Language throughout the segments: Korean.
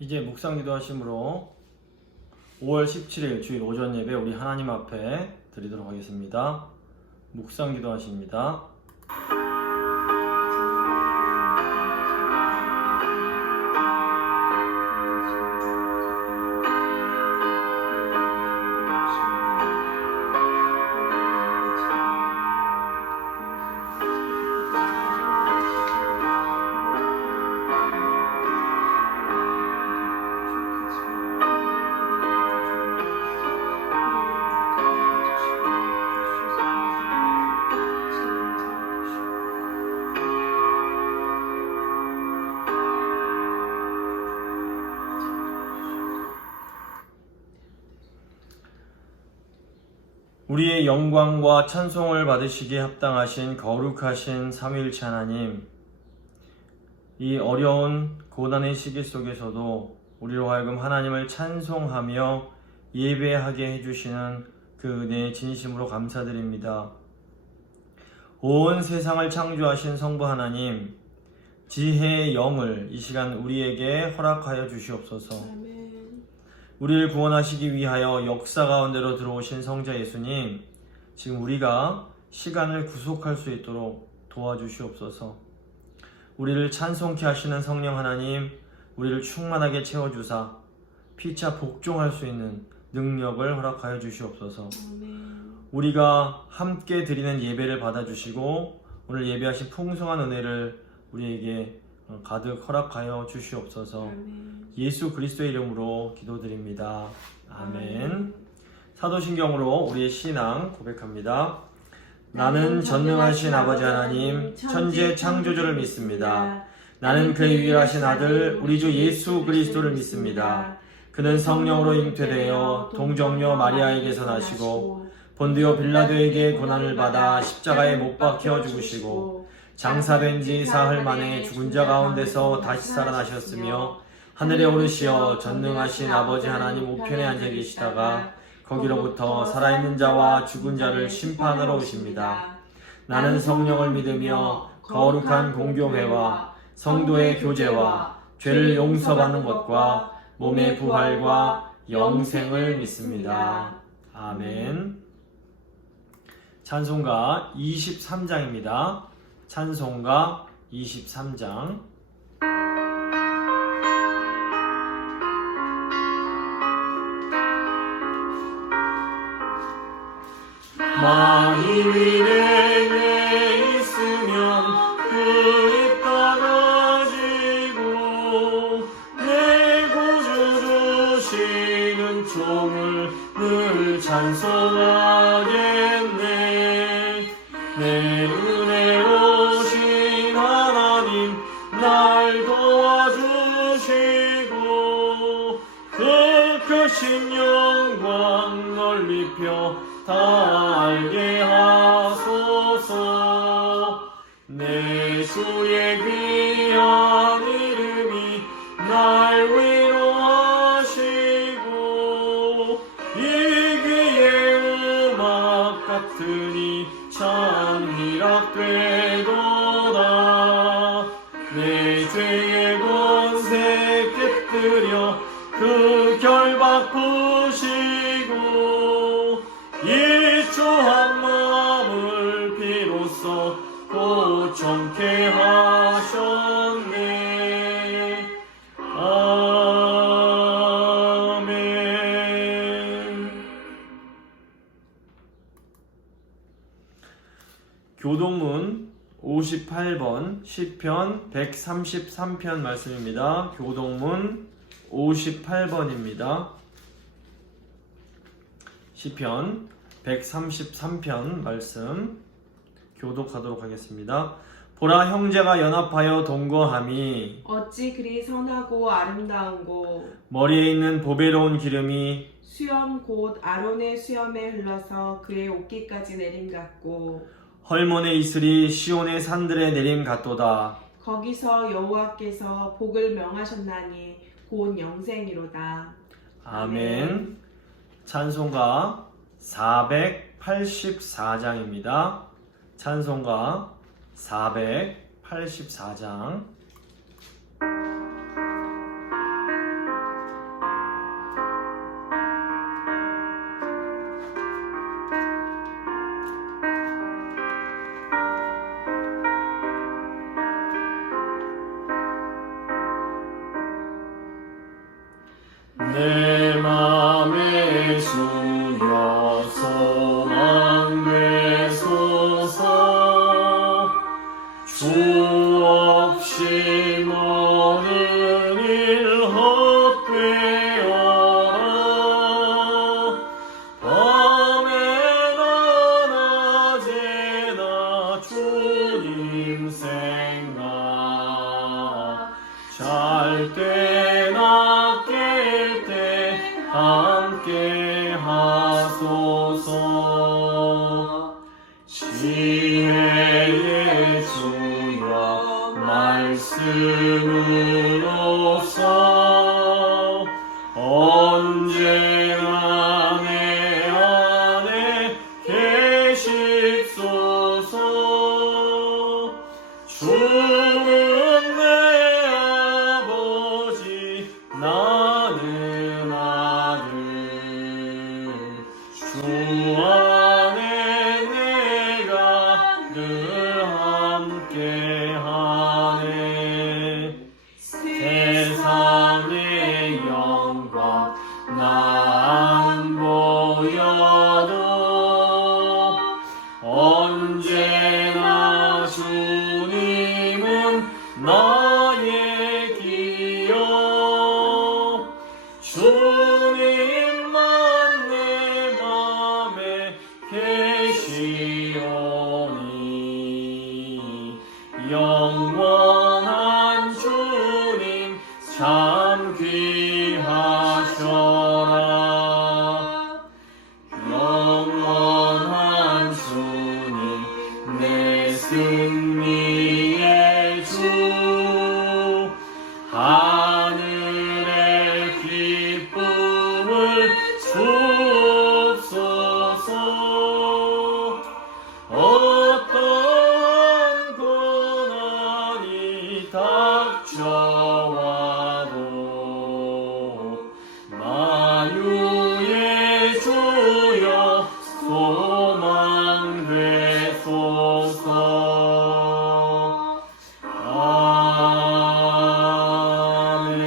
이제 묵상기도 하심으로 5월 17일 주일 오전 예배 우리 하나님 앞에 드리도록 하겠습니다. 묵상기도 하십니다. 우리의 영광과 찬송을 받으시기에 합당하신 거룩하신 삼위일체 하나님, 이 어려운 고난의 시기 속에서도 우리로 하여금 하나님을 찬송하며 예배하게 해주시는 그 은혜에 진심으로 감사드립니다. 온 세상을 창조하신 성부 하나님, 지혜의 영을 이 시간 우리에게 허락하여 주시옵소서. 아멘. 우리를 구원하시기 위하여 역사 가운데로 들어오신 성자 예수님, 지금 우리가 시간을 구속할 수 있도록 도와주시옵소서. 우리를 찬송케 하시는 성령 하나님, 우리를 충만하게 채워주사 피차 복종할 수 있는 능력을 허락하여 주시옵소서. 아멘. 우리가 함께 드리는 예배를 받아주시고 오늘 예배하신 풍성한 은혜를 우리에게 가득 허락하여 주시옵소서. 아멘. 예수 그리스도의 이름으로 기도드립니다. 아멘. 아멘. 사도신경으로 우리의 신앙 고백합니다. 나는 전능하신 아버지 하나님 천지의 창조주를 믿습니다. 나는 그의 유일하신 아들 우리 주 예수 그리스도를 믿습니다. 그는 성령으로 잉태되어 동정녀 마리아에게서 나시고 본디오 빌라도에게 고난을 받아 십자가에 못 박혀 죽으시고 장사된 지 사흘 만에 죽은 자 가운데서 다시 살아나셨으며 하늘에 오르시어 전능하신 아버지 하나님 우편에 앉아 계시다가 거기로부터 살아있는 자와 죽은 자를 심판하러 오십니다. 나는 성령을 믿으며 거룩한 공교회와 성도의 교제와 죄를 용서받는 것과 몸의 부활과 영생을 믿습니다. 아멘. 찬송가 23장입니다. 찬송가 23장. 만일이 내게 있으면 그리 떨어지고 내 구주 주시는 종을 늘 찬송하겠네. 내 은혜로우신 하나님 날 도와주시고 그 크신 영광 널리 펴 다 알게 하소서. 내 주의 귀한 이름이 날 위로하시고 이 귀의 음악 같으니 참 희락되도다. 내 죄의 권세 깨뜨려 그 결박 푸시고 이 주한 마음을 비로소 고청케 하셨네. 아멘. 교동문 58번 시편 133편 말씀입니다. 교동문 58번입니다. 시편 133편 말씀 교독하도록 하겠습니다. 보라, 형제가 연합하여 동거함이 어찌 그리 선하고 아름다운고 머리에 있는 보배로운 기름이 수염 곧 아론의 수염에 흘러서 그의 옷깃까지 내림 같고 헐몬의 이슬이 시온의 산들에 내림 같도다. 거기서 여호와께서 복을 명하셨나니 곧 영생이로다. 아멘. 찬송가 484장입니다. 찬송가 484장. 주여 소망 되소서. 주 없이 모든 일 헛되어라. 밤에나 낮에나 주님 생각, 잘 때나 깰 때 함께 하소서. 지혜의 주여 말씀으로써 언제나 내 안에 계십소서. 주는 내 아버지 나는 아들, 주 안에 내가 늘 함께하네. 세상의 영광 나 안 보여도 언제나 주님은 나의 기여. 주님만 내 맘에 계시오니 영원한 주님 참 귀하셔라. 영원한 주님 내 승리의 주, 하늘의 기쁨을 주옵소서. 어떠한 고난이 닥쳐와도 만유의 주여 소망 되소서. 아멘.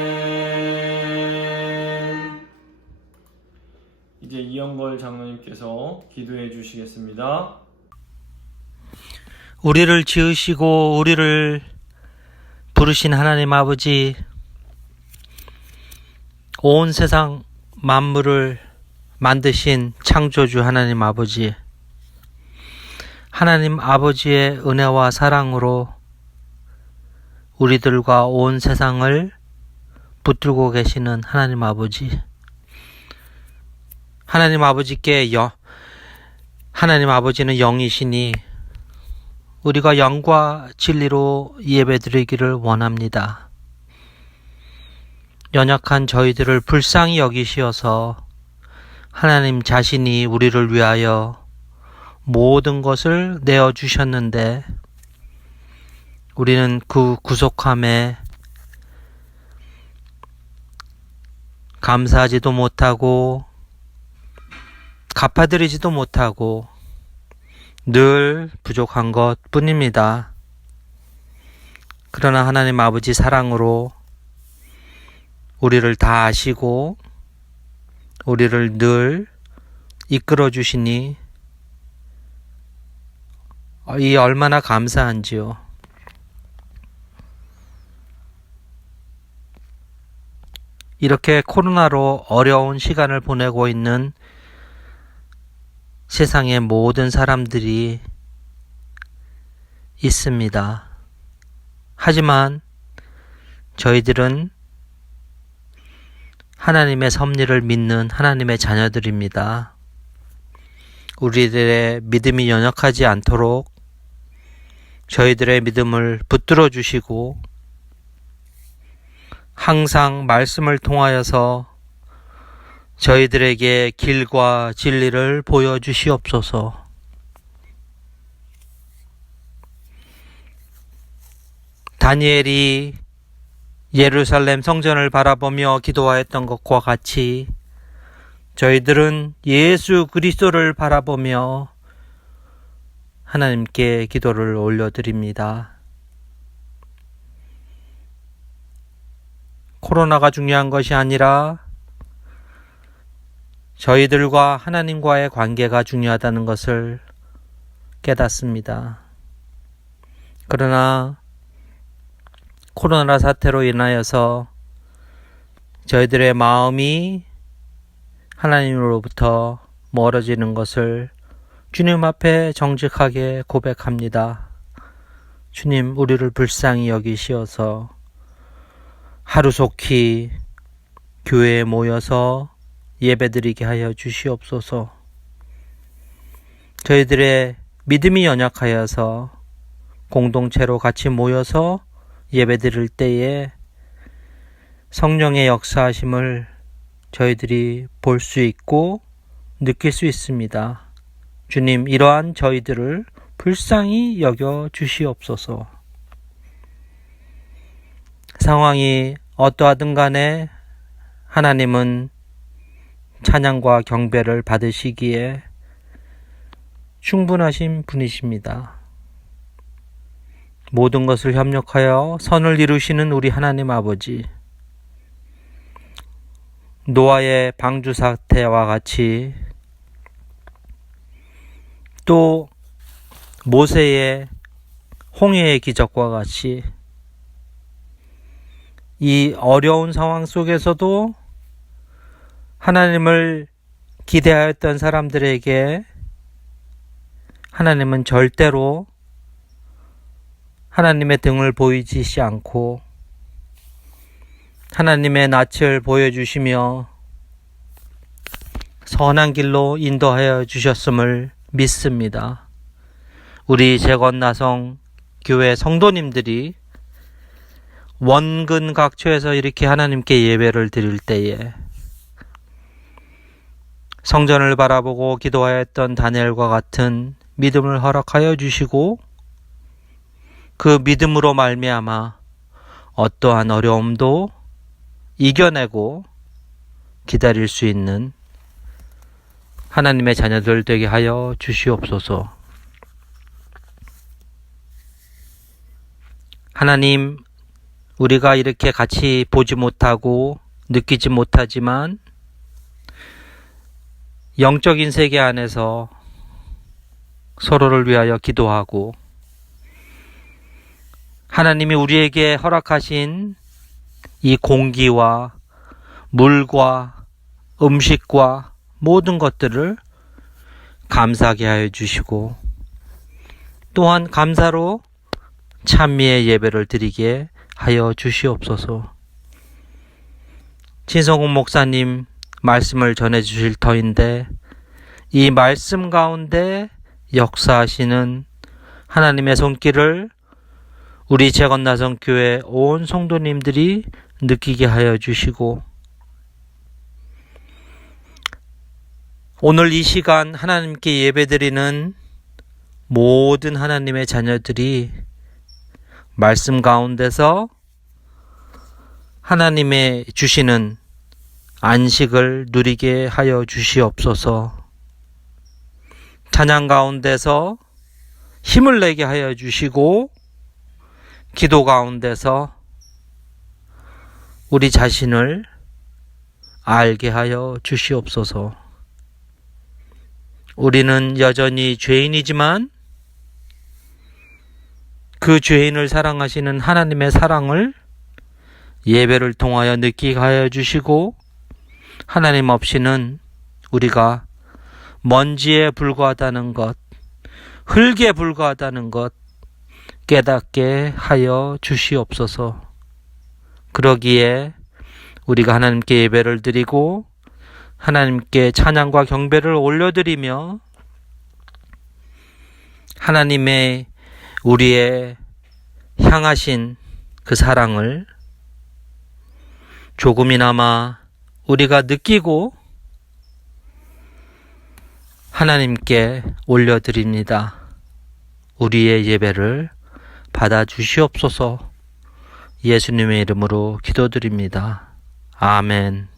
이제 이영걸 장로님께서 기도해 주시겠습니다. 우리를 지으시고 우리를 부르신 하나님 아버지, 온 세상 만물을 만드신 창조주 하나님 아버지, 하나님 아버지의 은혜와 사랑으로 우리들과 온 세상을 붙들고 계시는 하나님 아버지, 하나님 아버지는 영이시니 우리가 영과 진리로 예배드리기를 원합니다. 연약한 저희들을 불쌍히 여기시어서 하나님 자신이 우리를 위하여 모든 것을 내어주셨는데 우리는 그 구속함에 감사하지도 못하고 갚아드리지도 못하고 늘 부족한 것 뿐입니다. 그러나 하나님 아버지 사랑으로 우리를 다 아시고 우리를 늘 이끌어 주시니 이 얼마나 감사한지요. 이렇게 코로나로 어려운 시간을 보내고 있는 세상의 모든 사람들이 있습니다. 하지만 저희들은 하나님의 섭리를 믿는 하나님의 자녀들입니다. 우리들의 믿음이 연약하지 않도록 저희들의 믿음을 붙들어 주시고 항상 말씀을 통하여서 저희들에게 길과 진리를 보여주시옵소서. 다니엘이 예루살렘 성전을 바라보며 기도하였던 것과 같이 저희들은 예수 그리스도를 바라보며 하나님께 기도를 올려드립니다. 코로나가 중요한 것이 아니라 저희들과 하나님과의 관계가 중요하다는 것을 깨닫습니다. 그러나 코로나 사태로 인하여서 저희들의 마음이 하나님으로부터 멀어지는 것을 주님 앞에 정직하게 고백합니다. 주님, 우리를 불쌍히 여기시어서 하루속히 교회에 모여서 예배드리게 하여 주시옵소서. 저희들의 믿음이 연약하여서 공동체로 같이 모여서 예배드릴 때에 성령의 역사하심을 저희들이 볼 수 있고 느낄 수 있습니다. 주님, 이러한 저희들을 불쌍히 여겨 주시옵소서. 상황이 어떠하든 간에 하나님은 찬양과 경배를 받으시기에 충분하신 분이십니다. 모든 것을 협력하여 선을 이루시는 우리 하나님 아버지, 노아의 방주 사태와 같이 또 모세의 홍해의 기적과 같이 이 어려운 상황 속에서도 하나님을 기대하였던 사람들에게 하나님은 절대로 하나님의 등을 보이지 않고 하나님의 낯을 보여주시며 선한 길로 인도하여 주셨음을 믿습니다. 우리 재건나성 교회 성도님들이 원근 각처에서 이렇게 하나님께 예배를 드릴 때에 성전을 바라보고 기도하였던 다니엘과 같은 믿음을 허락하여 주시고 그 믿음으로 말미암아 어떠한 어려움도 이겨내고 기다릴 수 있는 하나님의 자녀들 되게 하여 주시옵소서. 하나님, 우리가 이렇게 같이 보지 못하고 느끼지 못하지만 영적인 세계 안에서 서로를 위하여 기도하고 하나님이 우리에게 허락하신 이 공기와 물과 음식과 모든 것들을 감사하게 하여 주시고 또한 감사로 찬미의 예배를 드리게 하여 주시옵소서. 진성훈 목사님 말씀을 전해 주실 터인데 이 말씀 가운데 역사하시는 하나님의 손길을 우리 재건나성교회 온 성도님들이 느끼게 하여 주시고 오늘 이 시간 하나님께 예배드리는 모든 하나님의 자녀들이 말씀 가운데서 하나님의 주시는 안식을 누리게 하여 주시옵소서. 찬양 가운데서 힘을 내게 하여 주시고 기도 가운데서 우리 자신을 알게 하여 주시옵소서. 우리는 여전히 죄인이지만 그 죄인을 사랑하시는 하나님의 사랑을 예배를 통하여 느끼게 하여 주시고 하나님 없이는 우리가 먼지에 불과하다는 것, 흙에 불과하다는 것 깨닫게 하여 주시옵소서. 그러기에 우리가 하나님께 예배를 드리고 하나님께 찬양과 경배를 올려드리며 하나님의 우리의 향하신 그 사랑을 조금이나마 우리가 느끼고 하나님께 올려드립니다. 우리의 예배를 받아주시옵소서. 예수님의 이름으로 기도드립니다. 아멘.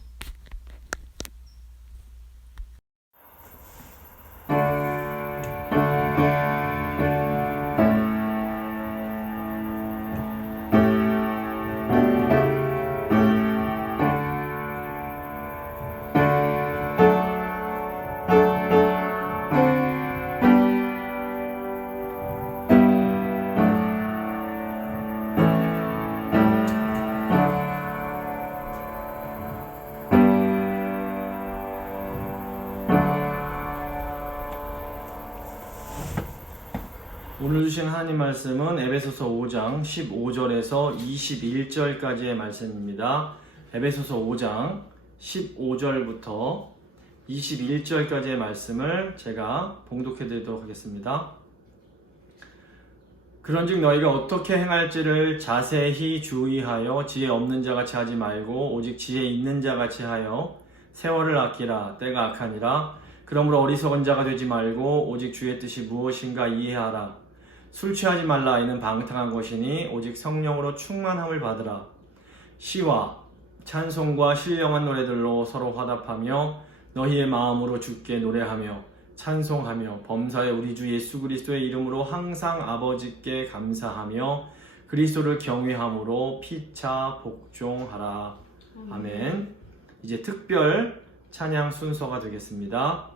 오늘 주신 하나님 말씀은 에베소서 5장 15절에서 21절까지의 말씀입니다. 에베소서 5장 15절부터 21절까지의 말씀을 제가 봉독해 드리도록 하겠습니다. 그런즉 너희가 어떻게 행할지를 자세히 주의하여 지혜 없는 자같이 하지 말고 오직 지혜 있는 자같이 하여 세월을 아끼라. 때가 악하니라. 그러므로 어리석은 자가 되지 말고 오직 주의 뜻이 무엇인가 이해하라. 술 취하지 말라. 이는 방탕한 것이니 오직 성령으로 충만함을 받으라. 시와 찬송과 신령한 노래들로 서로 화답하며 너희의 마음으로 주께 노래하며 찬송하며 범사에 우리 주 예수 그리스도의 이름으로 항상 아버지께 감사하며 그리스도를 경외함으로 피차 복종하라. 아멘. 이제 특별 찬양 순서가 되겠습니다.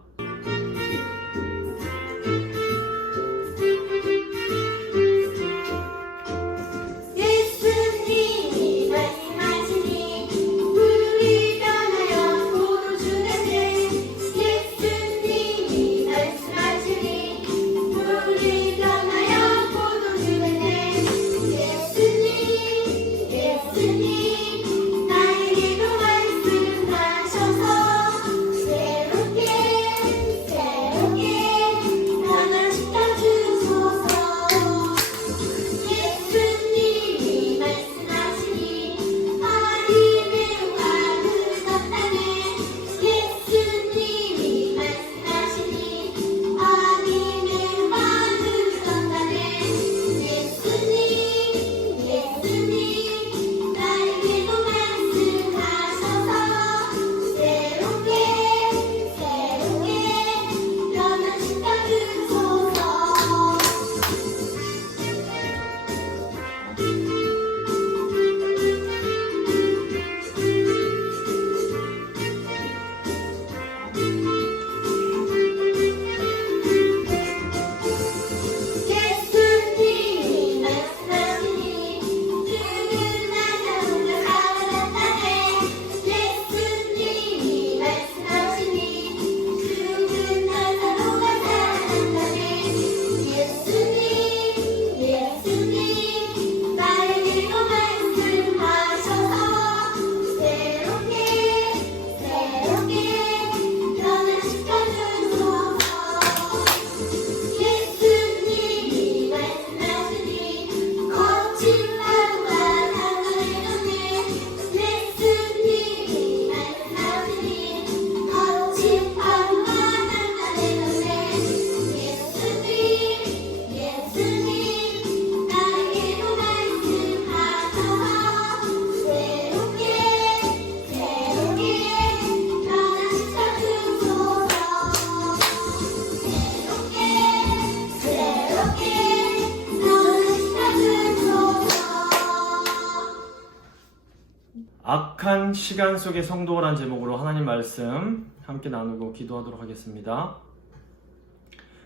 악한 시간 속의 성도라는 제목으로 하나님 말씀 함께 나누고 기도하도록 하겠습니다.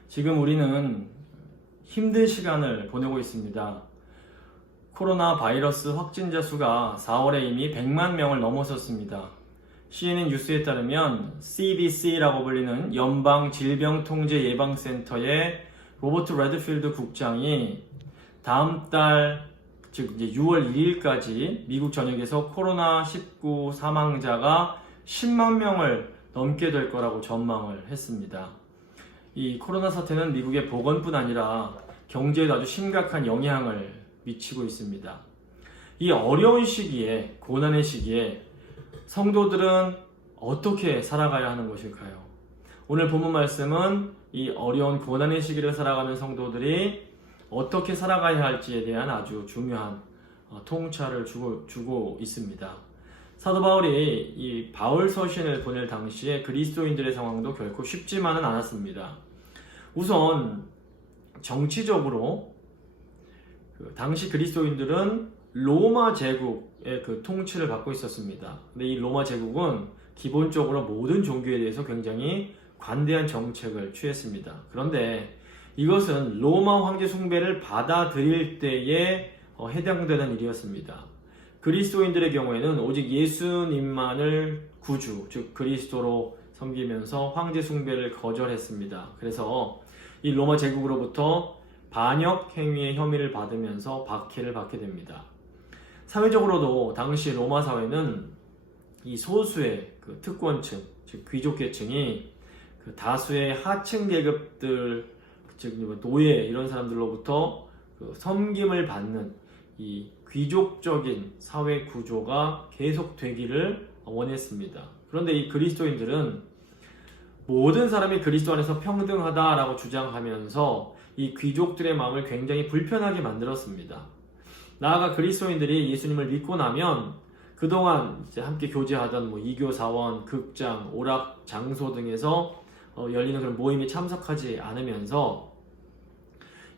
지금 우리는 힘든 시간을 보내고 있습니다. 코로나 바이러스 확진자 수가 4월에 이미 100만 명을 넘어섰습니다. CNN 뉴스에 따르면 CDC라고 불리는 연방질병통제예방센터의 로버트 레드필드 국장이 다음 달 즉 이제 6월 2일까지 미국 전역에서 코로나19 사망자가 10만 명을 넘게 될 거라고 전망을 했습니다. 이 코로나 사태는 미국의 보건뿐 아니라 경제에도 아주 심각한 영향을 미치고 있습니다. 이 어려운 시기에, 고난의 시기에 성도들은 어떻게 살아가야 하는 것일까요? 오늘 본문 말씀은 이 어려운 고난의 시기를 살아가는 성도들이 어떻게 살아가야 할지에 대한 아주 중요한 통찰을 주고 있습니다. 사도 바울이 이 바울 서신을 보낼 당시에 그리스도인들의 상황도 결코 쉽지만은 않았습니다. 우선 정치적으로 당시 그리스도인들은 로마 제국의 그 통치를 받고 있었습니다. 근데 이 로마 제국은 기본적으로 모든 종교에 대해서 굉장히 관대한 정책을 취했습니다. 그런데 이것은 로마 황제 숭배를 받아들일 때에 해당되는 일이었습니다. 그리스도인들의 경우에는 오직 예수님만을 구주, 즉 그리스도로 섬기면서 황제 숭배를 거절했습니다. 그래서 이 로마 제국으로부터 반역 행위의 혐의를 받으면서 박해를 받게 됩니다. 사회적으로도 당시 로마 사회는 이 소수의 그 특권층, 즉 귀족계층이 그 다수의 하층 계급들, 즉 노예 이런 사람들로부터 그 섬김을 받는 이 귀족적인 사회 구조가 계속되기를 원했습니다. 그런데 이 그리스도인들은 모든 사람이 그리스도 안에서 평등하다라고 주장하면서 이 귀족들의 마음을 굉장히 불편하게 만들었습니다. 나아가 그리스도인들이 예수님을 믿고 나면 그동안 이제 함께 교제하던 이교 사원, 극장, 오락 장소 등에서 열리는 그런 모임에 참석하지 않으면서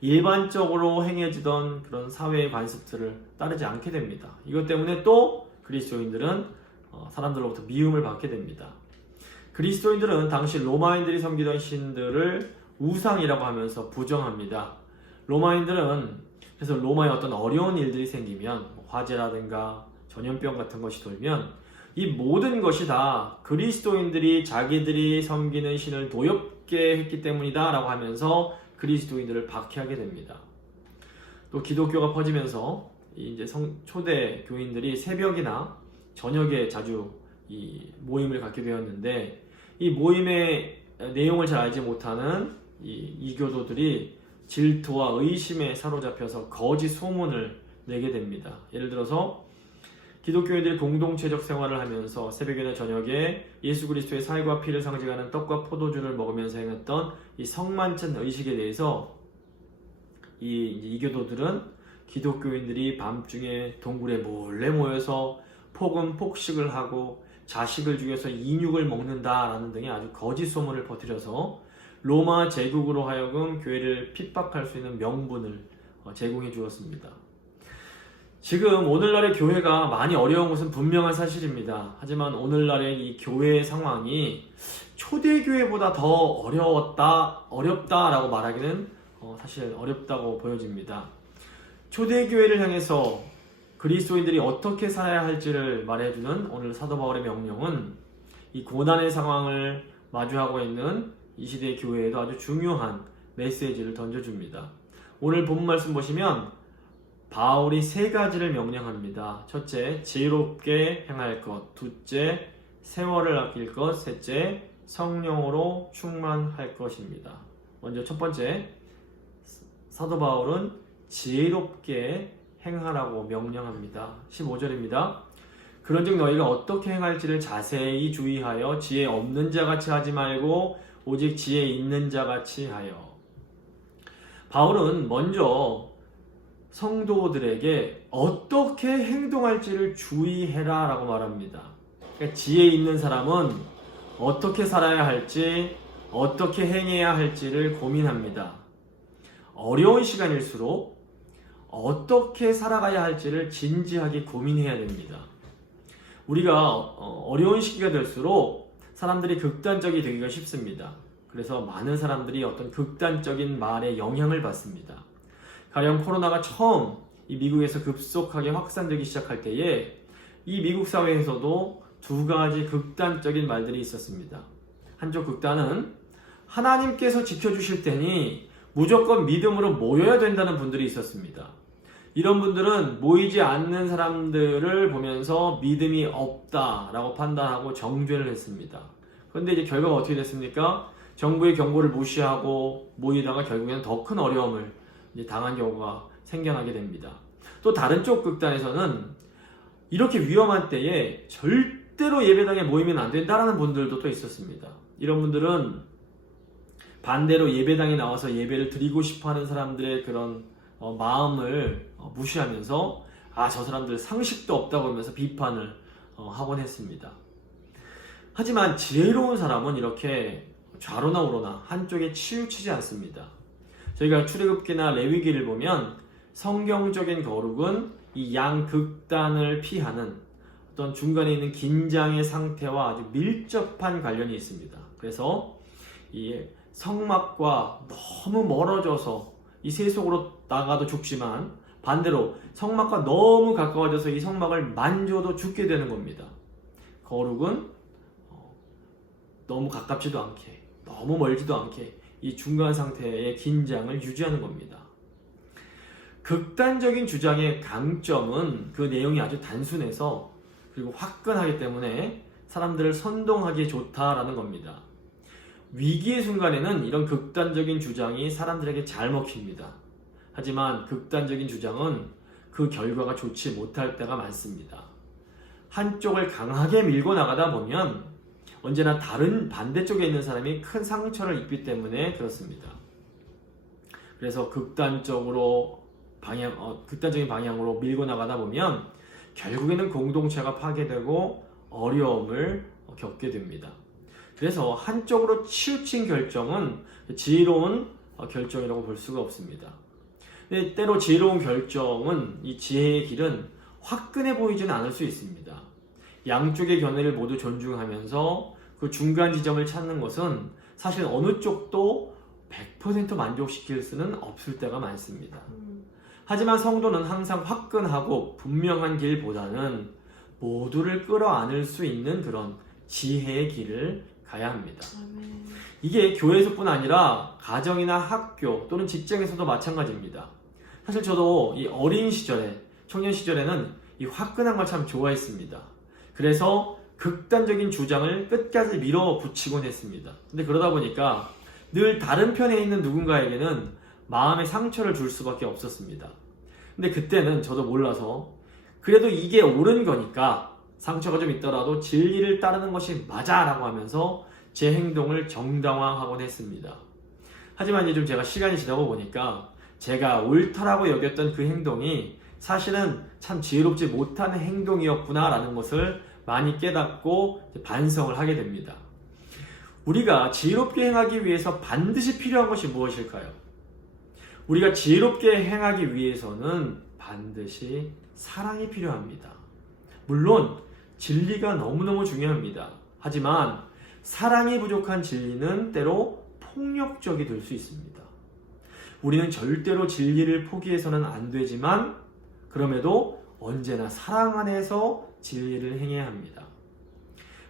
일반적으로 행해지던 그런 사회의 관습들을 따르지 않게 됩니다. 이것 때문에 또 그리스도인들은 사람들로부터 미움을 받게 됩니다. 그리스도인들은 당시 로마인들이 섬기던 신들을 우상이라고 하면서 부정합니다. 로마인들은 그래서 로마에 어떤 어려운 일들이 생기면 화재라든가 전염병 같은 것이 돌면 이 모든 것이 다 그리스도인들이 자기들이 섬기는 신을 도엽게 했기 때문이다 라고 하면서 그리스도인들을 박해하게 됩니다. 또 기독교가 퍼지면서 이제 초대 교인들이 새벽이나 저녁에 자주 이 모임을 갖게 되었는데 이 모임의 내용을 잘 알지 못하는 이 이교도들이 질투와 의심에 사로잡혀서 거짓 소문을 내게 됩니다. 예를 들어서 기독교인들이 공동체적 생활을 하면서 새벽이나 저녁에 예수 그리스도의 살과 피를 상징하는 떡과 포도주를 먹으면서 행했던 이 성만찬 의식에 대해서 이 이교도들은 기독교인들이 밤중에 동굴에 몰래 모여서 폭식을 하고 자식을 죽여서 인육을 먹는다라는 등의 아주 거짓 소문을 퍼뜨려서 로마 제국으로 하여금 교회를 핍박할 수 있는 명분을 제공해 주었습니다. 지금 오늘날의 교회가 많이 어려운 것은 분명한 사실입니다. 하지만 오늘날의 이 교회의 상황이 초대교회보다 더 어렵다라고 말하기는 사실 어렵다고 보여집니다. 초대교회를 향해서 그리스도인들이 어떻게 살아야 할지를 말해주는 오늘 사도 바울의 명령은 이 고난의 상황을 마주하고 있는 이 시대의 교회에도 아주 중요한 메시지를 던져줍니다. 오늘 본 말씀 보시면 바울이 세 가지를 명령합니다. 첫째, 지혜롭게 행할 것. 둘째, 세월을 아낄 것. 셋째, 성령으로 충만할 것입니다. 먼저 첫 번째, 사도 바울은 지혜롭게 행하라고 명령합니다. 15절입니다. 그런즉 너희가 어떻게 행할지를 자세히 주의하여 지혜 없는 자같이 하지 말고 오직 지혜 있는 자같이 하여. 바울은 먼저 성도들에게 어떻게 행동할지를 주의해라 라고 말합니다. 그러니까 지혜 있는 사람은 어떻게 살아야 할지, 어떻게 행해야 할지를 고민합니다. 어려운 시간일수록 어떻게 살아가야 할지를 진지하게 고민해야 됩니다. 우리가 어려운 시기가 될수록 사람들이 극단적이 되기가 쉽습니다. 그래서 많은 사람들이 어떤 극단적인 말에 영향을 받습니다. 가령 코로나가 처음 이 미국에서 급속하게 확산되기 시작할 때에 이 미국 사회에서도 두 가지 극단적인 말들이 있었습니다. 한쪽 극단은 하나님께서 지켜주실 테니 무조건 믿음으로 모여야 된다는 분들이 있었습니다. 이런 분들은 모이지 않는 사람들을 보면서 믿음이 없다라고 판단하고 정죄를 했습니다. 그런데 이제 결과가 어떻게 됐습니까? 정부의 경고를 무시하고 모이다가 결국에는 더 큰 어려움을 이제 당한 경우가 생겨나게 됩니다. 또 다른 쪽 극단에서는 이렇게 위험한 때에 절대로 예배당에 모이면 안 된다라는 분들도 또 있었습니다. 이런 분들은 반대로 예배당에 나와서 예배를 드리고 싶어하는 사람들의 그런 마음을 무시하면서 저 사람들 상식도 없다고 하면서 비판을 하곤 했습니다. 하지만 지혜로운 사람은 이렇게 좌로나 우로나 한쪽에 치우치지 않습니다. 저희가 출애굽기나 레위기를 보면 성경적인 거룩은 이 양극단을 피하는 어떤 중간에 있는 긴장의 상태와 아주 밀접한 관련이 있습니다. 그래서 이 성막과 너무 멀어져서 이 세속으로 나가도 죽지만 반대로 성막과 너무 가까워져서 이 성막을 만져도 죽게 되는 겁니다. 거룩은 너무 가깝지도 않게 너무 멀지도 않게 이 중간 상태의 긴장을 유지하는 겁니다. 극단적인 주장의 강점은 그 내용이 아주 단순해서 그리고 화끈하기 때문에 사람들을 선동하기에 좋다라는 겁니다. 위기의 순간에는 이런 극단적인 주장이 사람들에게 잘 먹힙니다. 하지만 극단적인 주장은 그 결과가 좋지 못할 때가 많습니다. 한쪽을 강하게 밀고 나가다 보면 언제나 다른 반대쪽에 있는 사람이 큰 상처를 입기 때문에 그렇습니다. 그래서 극단적인 방향으로 밀고 나가다 보면 결국에는 공동체가 파괴되고 어려움을 겪게 됩니다. 그래서 한쪽으로 치우친 결정은 지혜로운 결정이라고 볼 수가 없습니다. 근데 때로 지혜로운 결정은 이 지혜의 길은 화끈해 보이지는 않을 수 있습니다. 양쪽의 견해를 모두 존중하면서 그 중간 지점을 찾는 것은 사실 어느 쪽도 100% 만족시킬 수는 없을 때가 많습니다. 하지만 성도는 항상 화끈하고 분명한 길보다는 모두를 끌어안을 수 있는 그런 지혜의 길을 가야 합니다. 이게 교회에서뿐 아니라 가정이나 학교 또는 직장에서도 마찬가지입니다. 사실 저도 이 어린 시절에, 청년 시절에는 이 화끈한 걸 참 좋아했습니다. 그래서 극단적인 주장을 끝까지 밀어붙이곤 했습니다. 근데 그러다 보니까 늘 다른 편에 있는 누군가에게는 마음의 상처를 줄 수밖에 없었습니다. 근데 그때는 저도 몰라서 그래도 이게 옳은 거니까 상처가 좀 있더라도 진리를 따르는 것이 맞아 라고 하면서 제 행동을 정당화하곤 했습니다. 하지만 이제 좀 제가 시간이 지나고 보니까 제가 옳다라고 여겼던 그 행동이 사실은 참 지혜롭지 못한 행동이었구나 라는 것을 많이 깨닫고 반성을 하게 됩니다. 우리가 지혜롭게 행하기 위해서 반드시 필요한 것이 무엇일까요? 우리가 지혜롭게 행하기 위해서는 반드시 사랑이 필요합니다. 물론 진리가 너무너무 중요합니다. 하지만 사랑이 부족한 진리는 때로 폭력적이 될 수 있습니다. 우리는 절대로 진리를 포기해서는 안 되지만 그럼에도 언제나 사랑 안에서 진리를 행해야 합니다.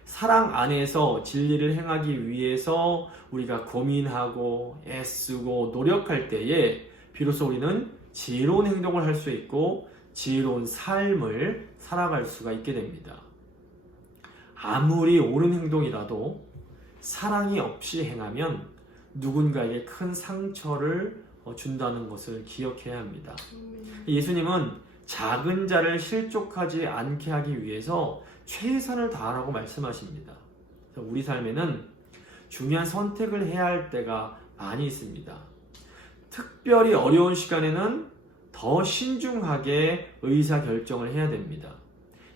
사랑 안에서 진리를 행하기 위해서 우리가 고민하고 애쓰고 노력할 때에 비로소 우리는 지혜로운 행동을 할 수 있고 지혜로운 삶을 살아갈 수가 있게 됩니다. 아무리 옳은 행동이라도 사랑이 없이 행하면 누군가에게 큰 상처를 준다는 것을 기억해야 합니다. 예수님은 작은 자를 실족하지 않게 하기 위해서 최선을 다하라고 말씀하십니다. 우리 삶에는 중요한 선택을 해야 할 때가 많이 있습니다. 특별히 어려운 시간에는 더 신중하게 의사결정을 해야 됩니다.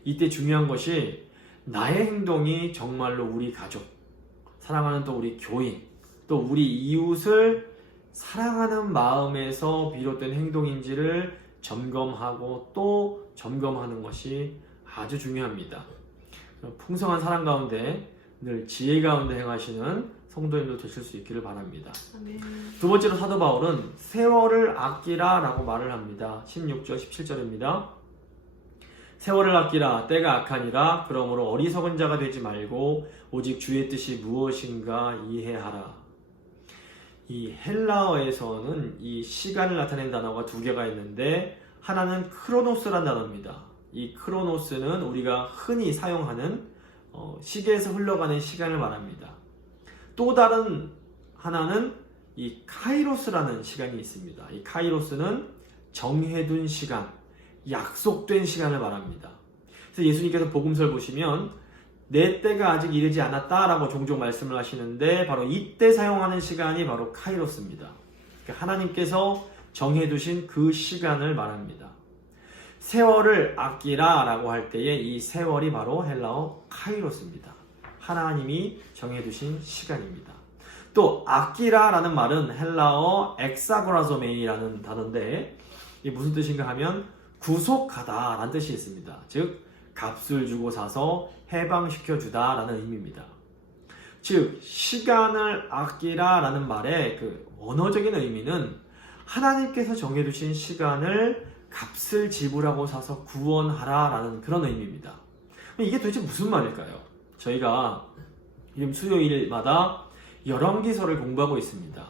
이때 중요한 것이 나의 행동이 정말로 우리 가족, 사랑하는 또 우리 교인, 또 우리 이웃을 사랑하는 마음에서 비롯된 행동인지를 점검하고 또 점검하는 것이 아주 중요합니다. 풍성한 사랑 가운데 늘 지혜 가운데 행하시는 성도님들 되실 수 있기를 바랍니다. 두 번째로 사도 바울은 세월을 아끼라 라고 말을 합니다. 16절 17절입니다. 세월을 아끼라 때가 악하니라. 그러므로 어리석은 자가 되지 말고 오직 주의 뜻이 무엇인가 이해하라. 이 헬라어에서는 이 시간을 나타내는 단어가 두 개가 있는데 하나는 크로노스란 단어입니다. 이 크로노스는 우리가 흔히 사용하는 시계에서 흘러가는 시간을 말합니다. 또 다른 하나는 이 카이로스라는 시간이 있습니다. 이 카이로스는 정해둔 시간, 약속된 시간을 말합니다. 그래서 예수님께서 복음서를 보시면 내 때가 아직 이르지 않았다라고 종종 말씀을 하시는데 바로 이때 사용하는 시간이 바로 카이로스입니다. 그러니까 하나님께서 정해두신 그 시간을 말합니다. 세월을 아끼라 라고 할 때에 이 세월이 바로 헬라어 카이로스입니다. 하나님이 정해두신 시간입니다. 또 아끼라 라는 말은 헬라어 엑사고라소메이라는 단어인데 이게 무슨 뜻인가 하면 구속하다 라는 뜻이 있습니다. 즉 값을 주고 사서 해방시켜 주다 라는 의미입니다. 즉 시간을 아끼라 라는 말의 그 언어적인 의미는 하나님께서 정해두신 시간을 값을 지불하고 사서 구원하라 라는 그런 의미입니다. 이게 도대체 무슨 말일까요? 저희가 지금 수요일마다 열왕기서를 공부하고 있습니다.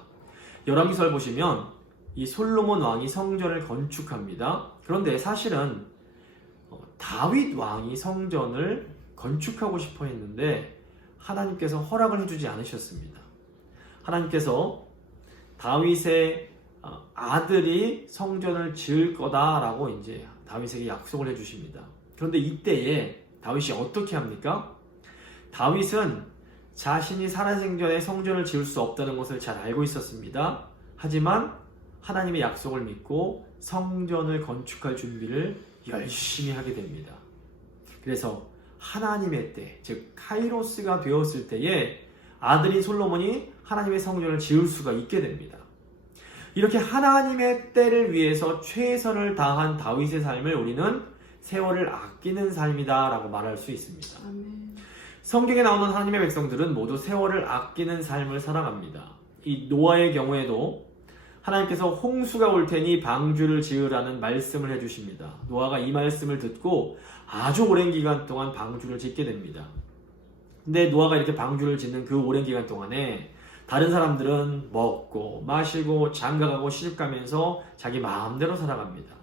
열왕기서를 보시면 이 솔로몬 왕이 성전을 건축합니다. 그런데 사실은 다윗 왕이 성전을 건축하고 싶어 했는데 하나님께서 허락을 해주지 않으셨습니다. 하나님께서 다윗의 아들이 성전을 지을 거다라고 이제 다윗에게 약속을 해주십니다. 그런데 이때에 다윗이 어떻게 합니까? 다윗은 자신이 살아생전에 성전을 지을 수 없다는 것을 잘 알고 있었습니다. 하지만 하나님의 약속을 믿고 성전을 건축할 준비를 열심히 하게 됩니다. 그래서 하나님의 때, 즉 카이로스가 되었을 때에 아들인 솔로몬이 하나님의 성전을 지을 수가 있게 됩니다. 이렇게 하나님의 때를 위해서 최선을 다한 다윗의 삶을 우리는 세월을 아끼는 삶이다 라고 말할 수 있습니다. 아멘. 성경에 나오는 하나님의 백성들은 모두 세월을 아끼는 삶을 살아갑니다. 이 노아의 경우에도 하나님께서 홍수가 올 테니 방주를 지으라는 말씀을 해주십니다. 노아가 이 말씀을 듣고 아주 오랜 기간 동안 방주를 짓게 됩니다. 근데 노아가 이렇게 방주를 짓는 그 오랜 기간 동안에 다른 사람들은 먹고 마시고 장가가고 시집가면서 자기 마음대로 살아갑니다.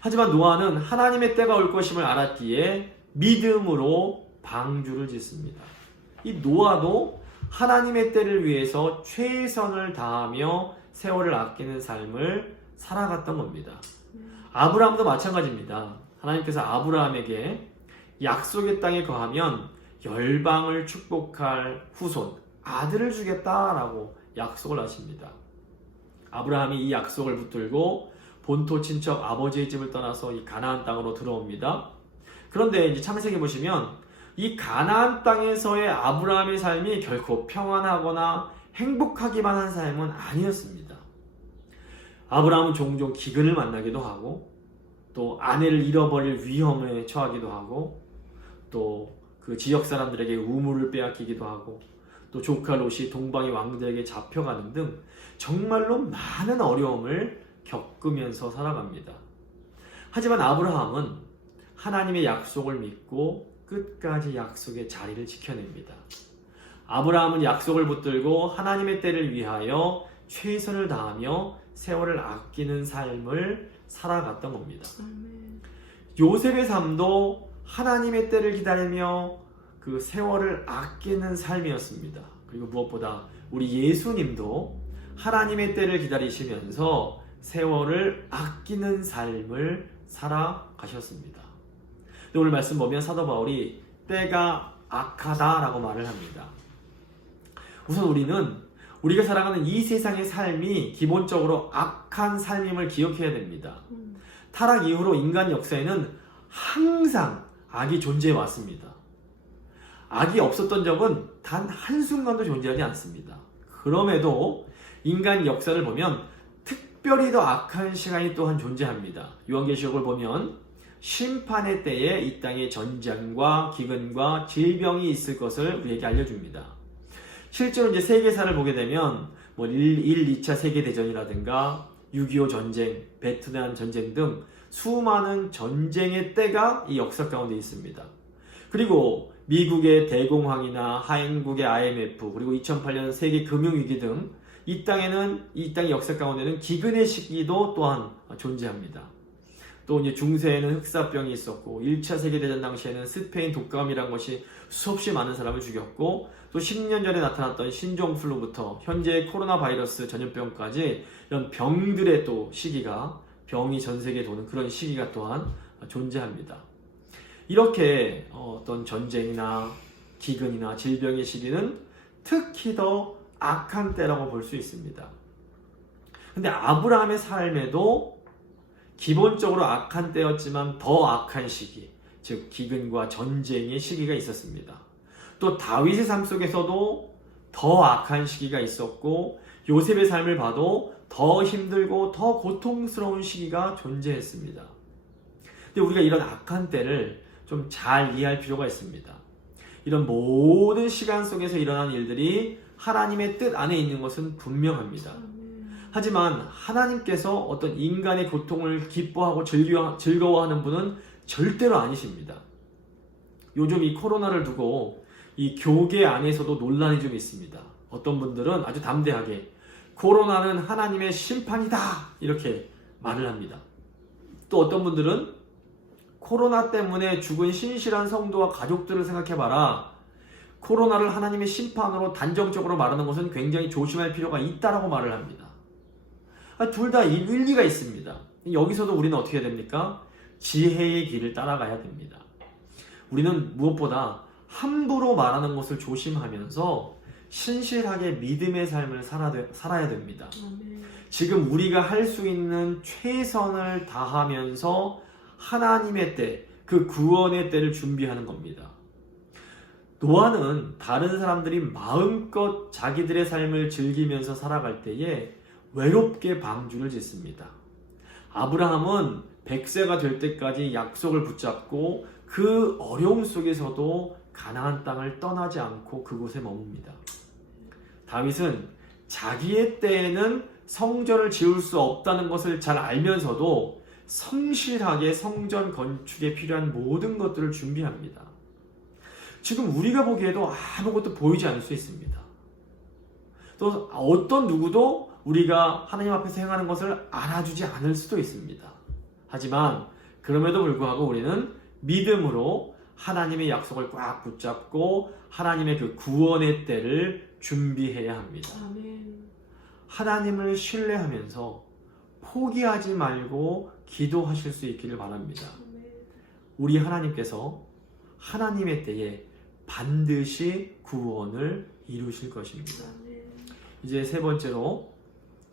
하지만 노아는 하나님의 때가 올 것임을 알았기에 믿음으로 방주를 짓습니다. 이 노아도 하나님의 때를 위해서 최선을 다하며 세월을 아끼는 삶을 살아갔던 겁니다. 아브라함도 마찬가지입니다. 하나님께서 아브라함에게 약속의 땅에 거하면 열방을 축복할 후손, 아들을 주겠다라고 약속을 하십니다. 아브라함이 이 약속을 붙들고 본토 친척 아버지의 집을 떠나서 이 가나안 땅으로 들어옵니다. 그런데 이제 창세기 보시면 이 가나안 땅에서의 아브라함의 삶이 결코 평안하거나 행복하기만 한 삶은 아니었습니다. 아브라함은 종종 기근을 만나기도 하고 또 아내를 잃어버릴 위험에 처하기도 하고 또 그 지역 사람들에게 우물을 빼앗기기도 하고 또 조카 롯이 동방의 왕들에게 잡혀가는 등 정말로 많은 어려움을 겪으면서 살아갑니다. 하지만 아브라함은 하나님의 약속을 믿고 끝까지 약속의 자리를 지켜냅니다. 아브라함은 약속을 붙들고 하나님의 때를 위하여 최선을 다하며 세월을 아끼는 삶을 살아갔던 겁니다. 요셉의 삶도 하나님의 때를 기다리며 그 세월을 아끼는 삶이었습니다. 그리고 무엇보다 우리 예수님도 하나님의 때를 기다리시면서 세월을 아끼는 삶을 살아가셨습니다. 오늘 말씀 보면 사도 바울이 때가 악하다라고 말을 합니다. 우선 우리는 우리가 살아가는 이 세상의 삶이 기본적으로 악한 삶임을 기억해야 됩니다. 타락 이후로 인간 역사에는 항상 악이 존재해 왔습니다. 악이 없었던 적은 단 한순간도 존재하지 않습니다. 그럼에도 인간 역사를 보면 특별히 더 악한 시간이 또한 존재합니다. 요한계시록을 보면 심판의 때에 이 땅에 전쟁과 기근과 질병이 있을 것을 우리에게 알려줍니다. 실제로 이제 세계사를 보게 되면 1, 2차 세계대전이라든가 6.25 전쟁, 베트남 전쟁 등 수많은 전쟁의 때가 이 역사 가운데 있습니다. 그리고 미국의 대공황이나 하행국의 IMF, 그리고 2008년 세계 금융위기 등 이 땅의 역사 가운데는 기근의 시기도 또한 존재합니다. 또 이제 중세에는 흑사병이 있었고 1차 세계대전 당시에는 스페인 독감이란 것이 수없이 많은 사람을 죽였고 또 10년 전에 나타났던 신종플루부터 현재의 코로나 바이러스 전염병까지 이런 병들의 또 시기가 병이 전 세계에 도는 그런 시기가 또한 존재합니다. 이렇게 어떤 전쟁이나 기근이나 질병의 시기는 특히 더 악한 때라고 볼 수 있습니다. 근데 아브라함의 삶에도 기본적으로 악한 때였지만 더 악한 시기, 즉 기근과 전쟁의 시기가 있었습니다. 또 다윗의 삶 속에서도 더 악한 시기가 있었고 요셉의 삶을 봐도 더 힘들고 더 고통스러운 시기가 존재했습니다. 근데 우리가 이런 악한 때를 좀 잘 이해할 필요가 있습니다. 이런 모든 시간 속에서 일어난 일들이 하나님의 뜻 안에 있는 것은 분명합니다. 하지만 하나님께서 어떤 인간의 고통을 기뻐하고 즐거워하는 분은 절대로 아니십니다. 요즘 이 코로나를 두고 이 교계 안에서도 논란이 좀 있습니다. 어떤 분들은 아주 담대하게 코로나는 하나님의 심판이다 이렇게 말을 합니다. 또 어떤 분들은 코로나 때문에 죽은 신실한 성도와 가족들을 생각해봐라. 코로나를 하나님의 심판으로 단정적으로 말하는 것은 굉장히 조심할 필요가 있다라고 말을 합니다. 둘 다 일리가 있습니다. 여기서도 우리는 어떻게 해야 됩니까? 지혜의 길을 따라가야 됩니다. 우리는 무엇보다 함부로 말하는 것을 조심하면서 신실하게 믿음의 삶을 살아야 됩니다. 지금 우리가 할 수 있는 최선을 다하면서 하나님의 때, 그 구원의 때를 준비하는 겁니다. 노아는 다른 사람들이 마음껏 자기들의 삶을 즐기면서 살아갈 때에 외롭게 방주를 짓습니다. 아브라함은 100세가 될 때까지 약속을 붙잡고 그 어려움 속에서도 가나안 땅을 떠나지 않고 그곳에 머뭅니다. 다윗은 자기의 때에는 성전을 지을 수 없다는 것을 잘 알면서도 성실하게 성전 건축에 필요한 모든 것들을 준비합니다. 지금 우리가 보기에도 아무것도 보이지 않을 수 있습니다. 또 어떤 누구도 우리가 하나님 앞에서 행하는 것을 알아주지 않을 수도 있습니다. 하지만 그럼에도 불구하고 우리는 믿음으로 하나님의 약속을 꽉 붙잡고 하나님의 그 구원의 때를 준비해야 합니다. 아멘. 하나님을 신뢰하면서 포기하지 말고 기도하실 수 있기를 바랍니다. 아멘. 우리 하나님께서 하나님의 때에 반드시 구원을 이루실 것입니다. 아멘. 이제 세 번째로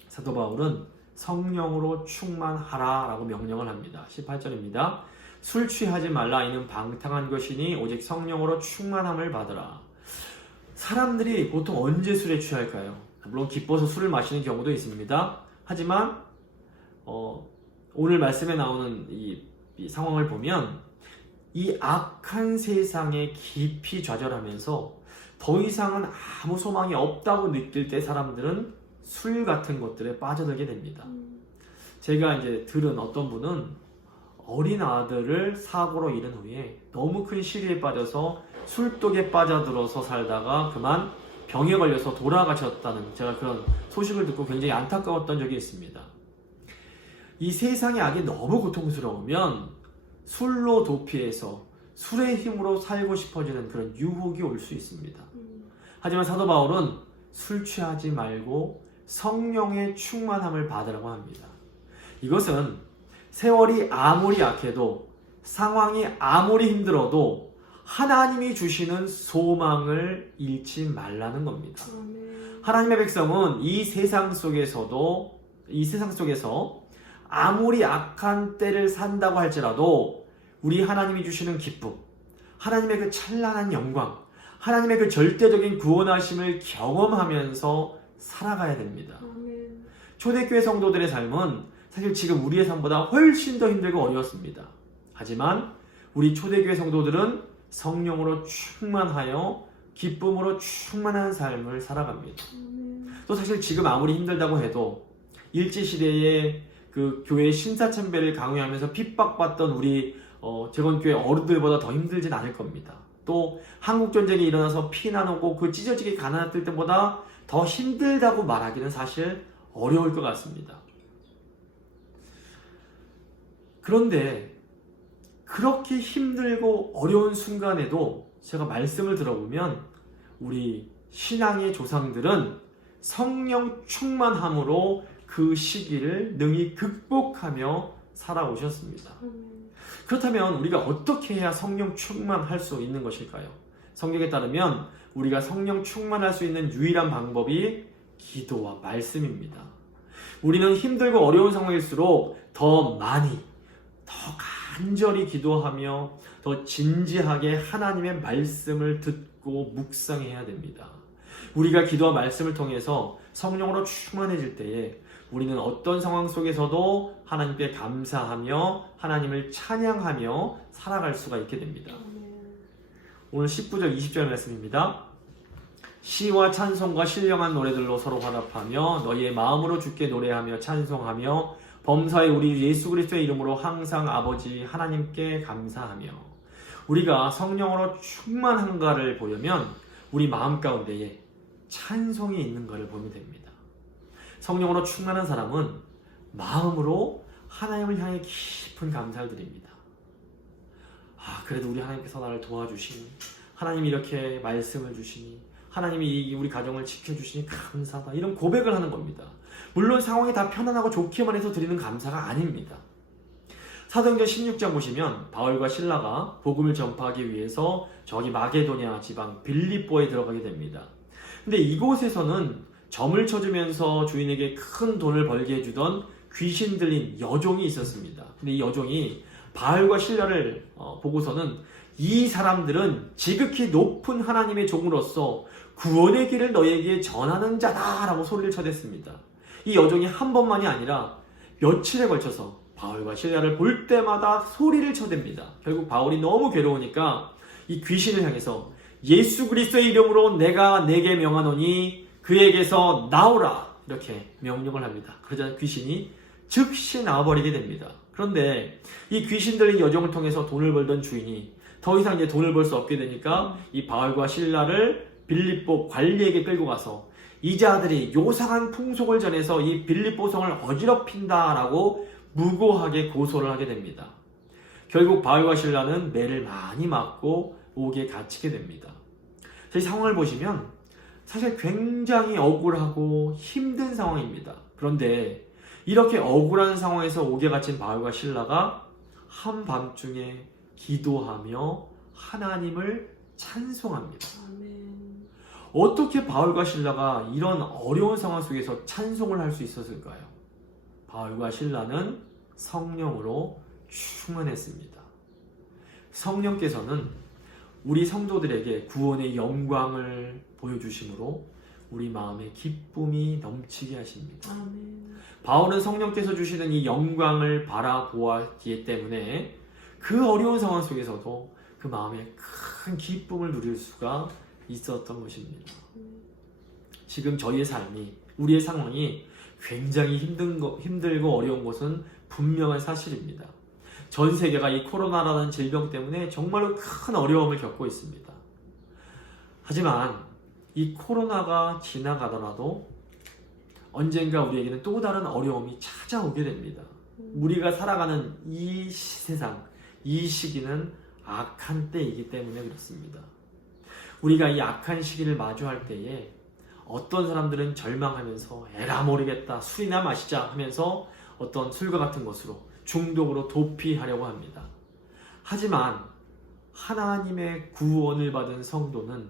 사도 바울은 성령으로 충만하라 라고 명령을 합니다. 18절입니다. 술 취하지 말라. 이는 방탕한 것이니 오직 성령으로 충만함을 받으라. 사람들이 보통 언제 술에 취할까요? 물론 기뻐서 술을 마시는 경우도 있습니다. 하지만 오늘 말씀에 나오는 이 상황을 보면 이 악한 세상에 깊이 좌절하면서 더 이상은 아무 소망이 없다고 느낄 때 사람들은 술 같은 것들에 빠져들게 됩니다. 제가 이제 들은 어떤 분은 어린 아들을 사고로 잃은 후에 너무 큰 시리에 빠져서 술독에 빠져들어서 살다가 그만 병에 걸려서 돌아가셨다는 제가 그런 소식을 듣고 굉장히 안타까웠던 적이 있습니다. 이 세상의 악이 너무 고통스러우면 술로 도피해서 술의 힘으로 살고 싶어지는 그런 유혹이 올 수 있습니다. 하지만 사도 바울은 술 취하지 말고 성령의 충만함을 받으라고 합니다. 이것은 세월이 아무리 약해도 상황이 아무리 힘들어도 하나님이 주시는 소망을 잃지 말라는 겁니다. 하나님의 백성은 이 세상 속에서 아무리 악한 때를 산다고 할지라도 우리 하나님이 주시는 기쁨, 하나님의 그 찬란한 영광, 하나님의 그 절대적인 구원하심을 경험하면서 살아가야 됩니다. 초대교회 성도들의 삶은 사실 지금 우리의 삶보다 훨씬 더 힘들고 어려웠습니다. 하지만 우리 초대교회 성도들은 성령으로 충만하여 기쁨으로 충만한 삶을 살아갑니다. 또 사실 지금 아무리 힘들다고 해도 일제시대에 그 교회의 신사참배를 강요하면서 핍박받던 우리 재건교회 어른들보다 더 힘들진 않을 겁니다. 또 한국전쟁이 일어나서 피난 오고 그 찢어지게 가난했을 때보다 더 힘들다고 말하기는 사실 어려울 것 같습니다. 그런데 그렇게 힘들고 어려운 순간에도 제가 말씀을 들어보면 우리 신앙의 조상들은 성령 충만함으로 그 시기를 능히 극복하며 살아오셨습니다. 그렇다면 우리가 어떻게 해야 성령 충만할 수 있는 것일까요? 성경에 따르면 우리가 성령 충만할 수 있는 유일한 방법이 기도와 말씀입니다. 우리는 힘들고 어려운 상황일수록 더 많이, 더 간절히 기도하며 더 진지하게 하나님의 말씀을 듣고 묵상해야 됩니다. 우리가 기도와 말씀을 통해서 성령으로 충만해질 때에 우리는 어떤 상황 속에서도 하나님께 감사하며 하나님을 찬양하며 살아갈 수가 있게 됩니다. 오늘 19절 20절 말씀입니다. 시와 찬송과 신령한 노래들로 서로 화답하며 너희의 마음으로 주께 노래하며 찬송하며 범사의 우리 예수 그리스도의 이름으로 항상 아버지 하나님께 감사하며. 우리가 성령으로 충만한가를 보려면 우리 마음 가운데에 찬송이 있는가를 보면 됩니다. 성령으로 충만한 사람은 마음으로 하나님을 향해 깊은 감사를 드립니다. 그래도 우리 하나님께서 나를 도와주시니, 하나님이 이렇게 말씀을 주시니, 하나님이 우리 가정을 지켜주시니 감사하다, 이런 고백을 하는 겁니다. 물론 상황이 다 편안하고 좋기만 해서 드리는 감사가 아닙니다. 사도행전 16장 보시면 바울과 실라가 복음을 전파하기 위해서 저기 마게도냐 지방 빌립보에 들어가게 됩니다. 근데 이곳에서는 점을 쳐주면서 주인에게 큰 돈을 벌게 해주던 귀신 들린 여종이 있었습니다. 근데 이 여종이 바울과 실라를 보고서는 이 사람들은 지극히 높은 하나님의 종으로서 구원의 길을 너희에게 전하는 자다라고 소리를 쳐댔습니다. 이 여종이 한 번만이 아니라 며칠에 걸쳐서 바울과 실라를 볼 때마다 소리를 쳐댑니다. 결국 바울이 너무 괴로우니까 이 귀신을 향해서 예수 그리스도의 이름으로 내가 내게 명하노니 그에게서 나오라, 이렇게 명령을 합니다. 그러자 귀신이 즉시 나와버리게 됩니다. 그런데 이 귀신 들린 여종을 통해서 돈을 벌던 주인이 더 이상 이제 돈을 벌 수 없게 되니까 이 바울과 실라를 빌립보 관리에게 끌고 가서 이 자들이 요상한 풍속을 전해서 이 빌립보 성을 어지럽힌다라고 무고하게 고소를 하게 됩니다. 결국 바울과 실라는 매를 많이 맞고 옥에 갇히게 됩니다. 이 상황을 보시면 사실 굉장히 억울하고 힘든 상황입니다. 그런데 이렇게 억울한 상황에서 옥에 갇힌 바울과 실라가 한밤중에 기도하며 하나님을 찬송합니다. 아멘. 어떻게 바울과 실라가 이런 어려운 상황 속에서 찬송을 할 수 있었을까요? 바울과 실라는 성령으로 충만했습니다. 성령께서는 우리 성도들에게 구원의 영광을 보여주심으로 우리 마음에 기쁨이 넘치게 하십니다. 아멘. 바울은 성령께서 주시는 이 영광을 바라보았기 때문에 그 어려운 상황 속에서도 그 마음에 큰 기쁨을 누릴 수가 있었던 것입니다. 지금 저희의 삶이, 우리의 상황이 굉장히 힘들고 어려운 것은 분명한 사실입니다. 전 세계가 이 코로나라는 질병 때문에 정말로 큰 어려움을 겪고 있습니다. 하지만 이 코로나가 지나가더라도 언젠가 우리에게는 또 다른 어려움이 찾아오게 됩니다. 우리가 살아가는 이 세상, 이 시기는 악한 때이기 때문에 그렇습니다. 우리가 이 악한 시기를 마주할 때에 어떤 사람들은 절망하면서 에라 모르겠다, 술이나 마시자 하면서 어떤 술과 같은 것으로 중독으로 도피하려고 합니다. 하지만 하나님의 구원을 받은 성도는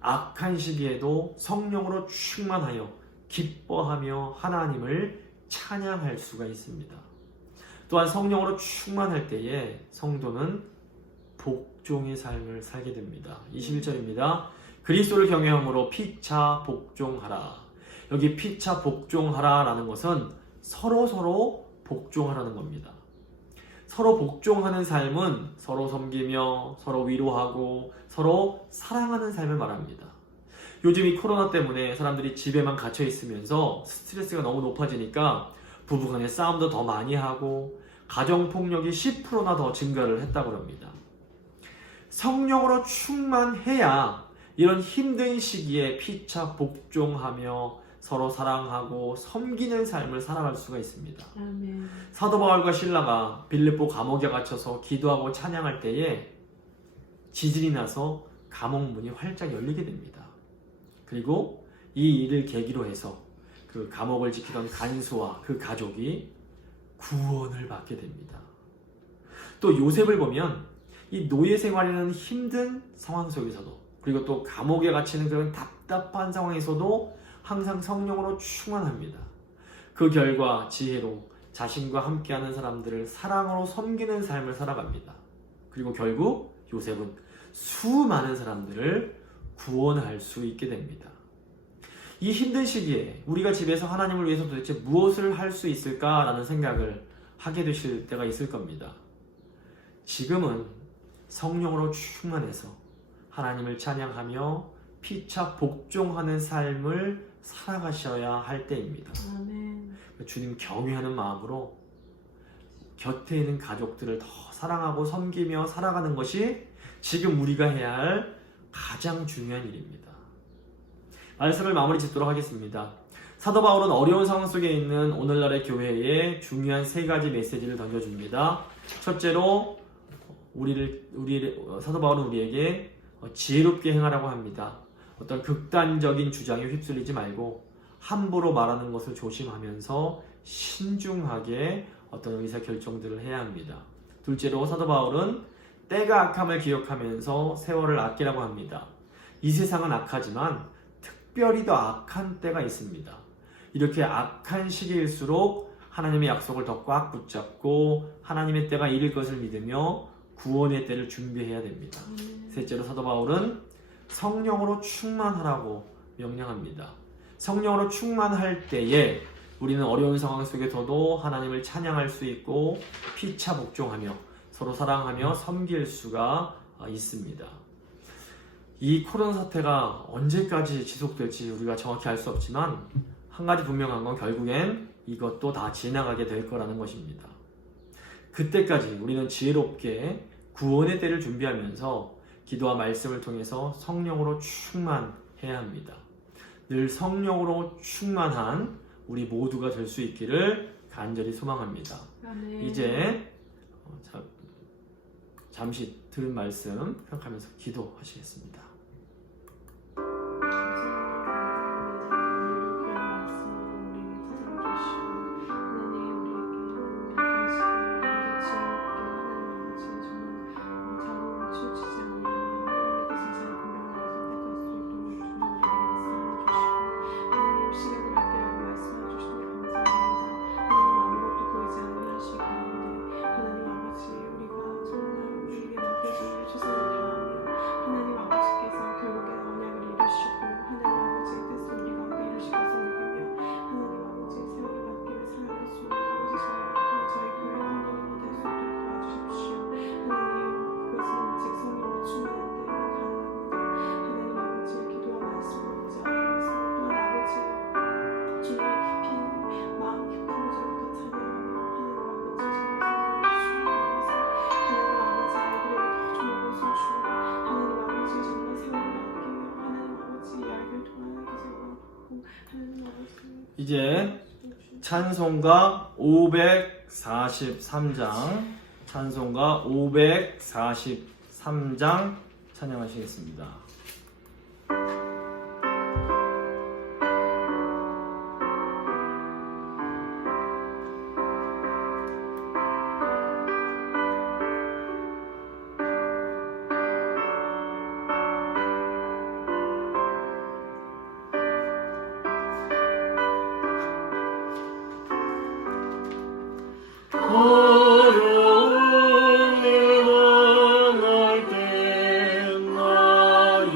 악한 시기에도 성령으로 충만하여 기뻐하며 하나님을 찬양할 수가 있습니다. 또한 성령으로 충만할 때에 성도는 복종의 삶을 살게 됩니다. 21절입니다. 그리스도를 경외함으로 피차 복종하라. 여기 피차 복종하라 라는 것은 서로 복종하라는 겁니다. 서로 복종하는 삶은 서로 섬기며 서로 위로하고 서로 사랑하는 삶을 말합니다. 요즘 이 코로나 때문에 사람들이 집에만 갇혀 있으면서 스트레스가 너무 높아지니까 부부간의 싸움도 더 많이 하고 가정폭력이 10%나 더 증가를 했다고 합니다. 성령으로 충만해야 이런 힘든 시기에 피차 복종하며 서로 사랑하고 섬기는 삶을 살아갈 수가 있습니다. 아멘. 사도 바울과 실라가 빌립보 감옥에 갇혀서 기도하고 찬양할 때에 지진이 나서 감옥 문이 활짝 열리게 됩니다. 그리고 이 일을 계기로 해서 그 감옥을 지키던 간수와 그 가족이 구원을 받게 됩니다. 또 요셉을 보면 이 노예 생활에는 힘든 상황 속에서도, 그리고 또 감옥에 갇히는 그런 답답한 상황에서도 항상 성령으로 충만합니다. 그 결과 지혜로 자신과 함께하는 사람들을 사랑으로 섬기는 삶을 살아갑니다. 그리고 결국 요셉은 수많은 사람들을 구원할 수 있게 됩니다. 이 힘든 시기에 우리가 집에서 하나님을 위해서 도대체 무엇을 할 수 있을까라는 생각을 하게 되실 때가 있을 겁니다. 지금은 성령으로 충만해서 하나님을 찬양하며 피차 복종하는 삶을 살아가셔야 할 때입니다. 아멘. 주님 경외하는 마음으로 곁에 있는 가족들을 더 사랑하고 섬기며 살아가는 것이 지금 우리가 해야 할 가장 중요한 일입니다. 말씀을 마무리 짓도록 하겠습니다. 사도 바울은 어려운 상황 속에 있는 오늘날의 교회에 중요한 3가지 메시지를 던져줍니다. 첫째로 사도 바울은 우리에게 지혜롭게 행하라고 합니다. 어떤 극단적인 주장에 휩쓸리지 말고 함부로 말하는 것을 조심하면서 신중하게 어떤 의사결정들을 해야 합니다. 둘째로 사도 바울은 때가 악함을 기억하면서 세월을 아끼라고 합니다. 이 세상은 악하지만 특별히 더 악한 때가 있습니다. 이렇게 악한 시기일수록 하나님의 약속을 더 꽉 붙잡고 하나님의 때가 이를 것을 믿으며 구원의 때를 준비해야 됩니다. 셋째로 사도 바울은 성령으로 충만하라고 명령합니다. 성령으로 충만할 때에 우리는 어려운 상황 속에서도 하나님을 찬양할 수 있고 피차 복종하며 서로 사랑하며 섬길 수가 있습니다. 이 코로나 사태가 언제까지 지속될지 우리가 정확히 알 수 없지만 한 가지 분명한 건 결국엔 이것도 다 지나가게 될 거라는 것입니다. 그때까지 우리는 지혜롭게 구원의 때를 준비하면서 기도와 말씀을 통해서 성령으로 충만해야 합니다. 늘 성령으로 충만한 우리 모두가 될 수 있기를 간절히 소망합니다. 아멘. 이제 잠시 들은 말씀 생각하면서 기도하시겠습니다. 이제 찬송가 543장 찬양하시겠습니다. 어려움을 당할 때 나의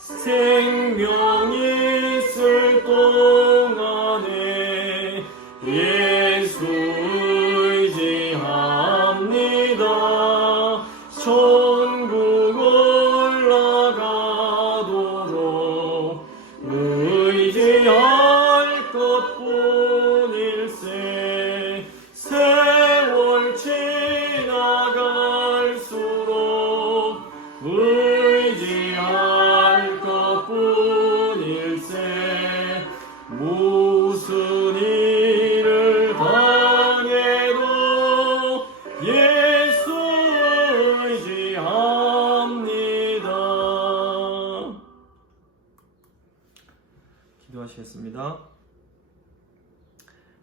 생명이 있을 동안에 예수 의지합니다. 천국 올라가도록 의지할 것뿐일세. 세월 지나갈수록 의지할 것뿐일세. 무슨 일을 당해도 예수 의지합니다. 기도하시겠습니다.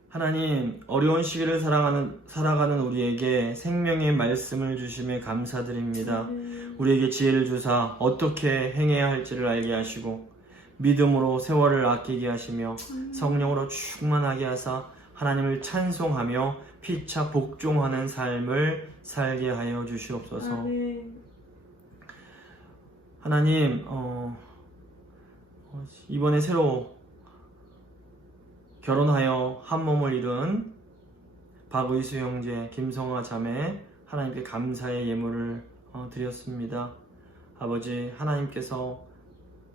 하나님, 어려운 시기를 살아가는 우리에게 생명의 말씀을 주심에 감사드립니다. 우리에게 지혜를 주사 어떻게 행해야 할지를 알게 하시고 믿음으로 세월을 아끼게 하시며 성령으로 충만하게 하사 하나님을 찬송하며 피차 복종하는 삶을 살게 하여 주시옵소서. 아멘. 하나님, 이번에 새로 결혼하여 한 몸을 이룬 박의수 형제, 김성화 자매, 하나님께 감사의 예물을 드렸습니다. 아버지, 하나님께서